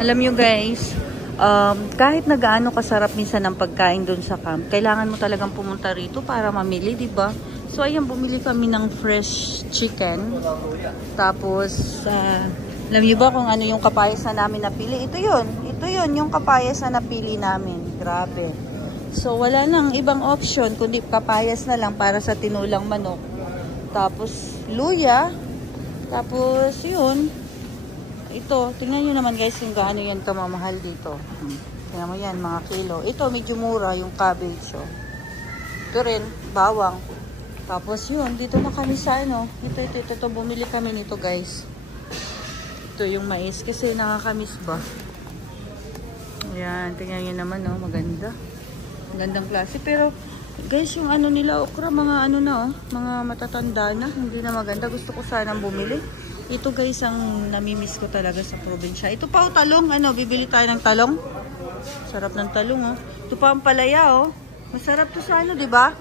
Alam nyo guys, kahit nagaano kasarap minsan ng pagkain doon sa camp, kailangan mo talagang pumunta rito para mamili, di ba? So ayan, bumili kami ng fresh chicken. Tapos, alam nyo ba kung ano yung kapayas na namin napili? Ito yun yung kapayas na napili namin. Grabe. So wala nang ibang option, kundi kapayas na lang para sa tinulang manok. Tapos, luya. Tapos, yun. Ito, tingnan nyo naman guys yung gaano yan kamamahal dito. Tingnan mo yan, mga kilo. Ito, medyo mura yung cabbage. Oh. Ito rin, bawang. Tapos yun, dito na kami sa ano. Ito, bumili kami nito guys. Ito yung mais kasi nakakamiss ba. Ayan, tingnan nyo naman, oh, maganda. Magandang klase. Pero, guys, yung ano nila, okra, mga ano na, oh, mga matatanda na. Hindi na maganda. Gusto ko sanang bumili. Ito guys, ang namimiss ko talaga sa probinsya. Ito pa, oh, talong. Ano, bibili tayo ng talong. Sarap ng talong, oh. Ito pa ang palaya, oh. Masarap to sa ano, di ba?